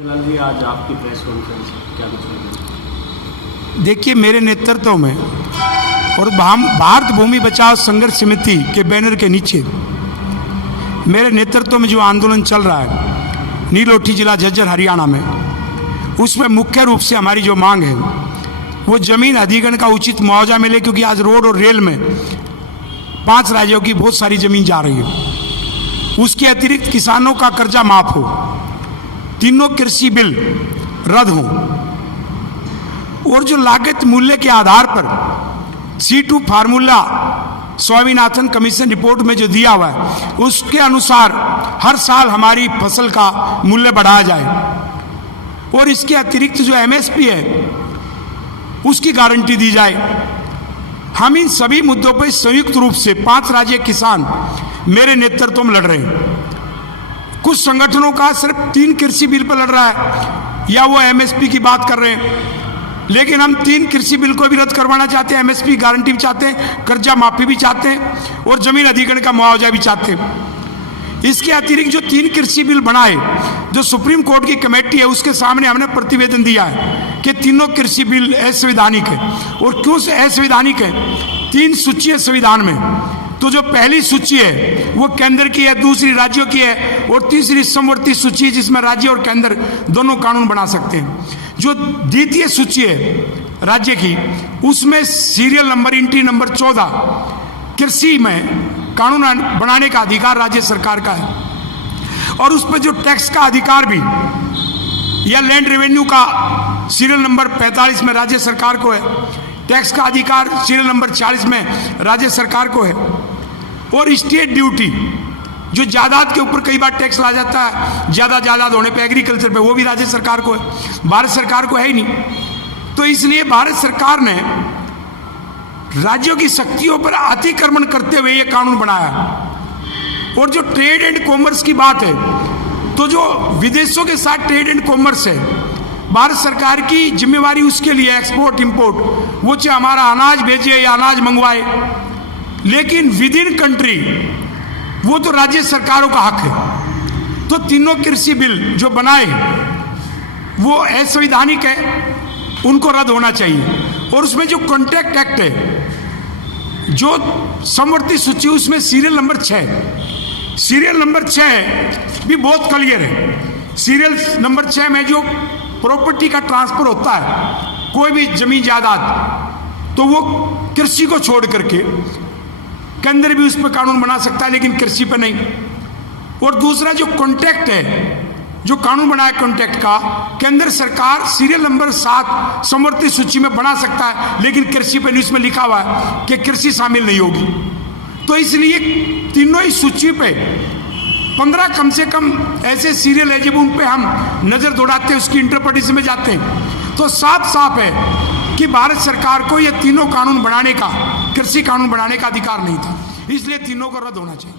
लाल जी, आज आपकी press conference है, क्या कुछ है? देखिए, मेरे नेतृत्व में और भारत भूमि बचाओ संघर्ष समिति के बैनर के नीचे मेरे नेतृत्व में जो आंदोलन चल रहा है नीलोठी जिला झज्जर हरियाणा में, उसमें मुख्य रूप से हमारी जो मांग है वो जमीन अधिग्रहण का उचित मुआवजा मिले, क्योंकि आज रोड और रेल में 5 राज्यों की बहुत सारी जमीन जा रही है। उसके अतिरिक्त किसानों का कर्जा माफ हो, तीनों कृषि बिल रद्द हो, और जो लागत मूल्य के आधार पर C2 formula Swaminathan commission report में जो दिया हुआ है उसके अनुसार हर साल हमारी फसल का मूल्य बढ़ाया जाए, और इसके अतिरिक्त जो MSP है उसकी गारंटी दी जाए। हम इन सभी मुद्दों पर संयुक्त रूप से 5 राज्य किसान मेरे नेतृत्व में लड़ रहे हैं। कुछ संगठनों का सिर्फ 3 कृषि बिल पर लड़ रहा है या वो MSP की बात कर रहे हैं, लेकिन हम 3 कृषि बिल को भी रद्द करवाना चाहते हैं, MSP गारंटी भी चाहते हैं, कर्जा माफी भी चाहते हैं और जमीन अधिग्रहण का मुआवजा भी चाहते हैं। इसके अतिरिक्त जो 3 कृषि बिल बनाए, जो सुप्रीम कोर्ट की कमेटी है उसके सामने हमने प्रतिवेदन दिया है कि तीनों कृषि बिल असंवैधानिक है। और क्यों असंवैधानिक है? 3 सूची है संविधान में, तो जो पहली सूची है वो केंद्र की है, दूसरी राज्यों की है, और तीसरी समवर्ती सूची है जिसमें राज्य और केंद्र दोनों कानून बना सकते हैं। जो द्वितीय सूची है राज्य की, उसमें सीरियल नंबर एंट्री नंबर 14 कृषि में कानून बनाने का अधिकार राज्य सरकार का है, और उस पर जो टैक्स का अधिकार भी या लैंड रेवेन्यू का सीरियल नंबर 45 में राज्य सरकार को है, टैक्स का अधिकार सीरियल नंबर 40 में राज्य सरकार को है, और स्टेट ड्यूटी जो जायदाद के ऊपर कई बार टैक्स ला जाता है, ज़्यादा जायदाद होने पे एग्रीकल्चर पे, वो भी राज्य सरकार को है, भारत सरकार को है ही नहीं। तो इसलिए भारत सरकार ने राज्यों की शक्तियों पर अतिक्रमण करते हुए ये कानून बनाया। और जो ट्रेड एंड कॉमर्स की बात है, तो जो विदेशों के साथ ट्रेड एंड कॉमर्स है, भारत सरकार की जिम्मेवारी उसके लिए एक्सपोर्ट इंपोर्ट, वो चाहे हमारा अनाज भेजे या अनाज मंगवाए, लेकिन विद इन कंट्री वो तो राज्य सरकारों का हक है। तो तीनों कृषि बिल जो बनाए वो असंवैधानिक है, उनको रद्द होना चाहिए। और उसमें जो कॉन्ट्रैक्ट एक्ट है, जो समवर्ती सूची, उसमें सीरियल नंबर 6, सीरियल नंबर 6 भी बहुत क्लियर है। सीरियल नंबर 6 में जो प्रॉपर्टी का ट्रांसफर होता है, कोई भी जमीन जायदाद, तो वो कृषि को छोड़ करके केंद्र भी उस पर कानून बना सकता है, लेकिन कृषि पर नहीं। और दूसरा जो कॉन्ट्रैक्ट है, जो कानून बनाया कॉन्ट्रैक्ट का, केंद्र सरकार सीरियल नंबर 7 समवर्ती सूची में बना सकता है, लेकिन कृषि पर नहीं, उसमें लिखा हुआ है कि कृषि शामिल नहीं होगी। तो इसलिए तीनों ही सूची पे 15 कम से कम ऐसे सीरियल है जब उन पे हम नजर दौड़ाते हैं, उसकी इंटरप्रिटेशन में जाते हैं, तो साफ है कि भारत सरकार को ये तीनों कानून बनाने का, कृषि कानून बनाने का अधिकार नहीं था, इसलिए तीनों को रद्द होना चाहिए।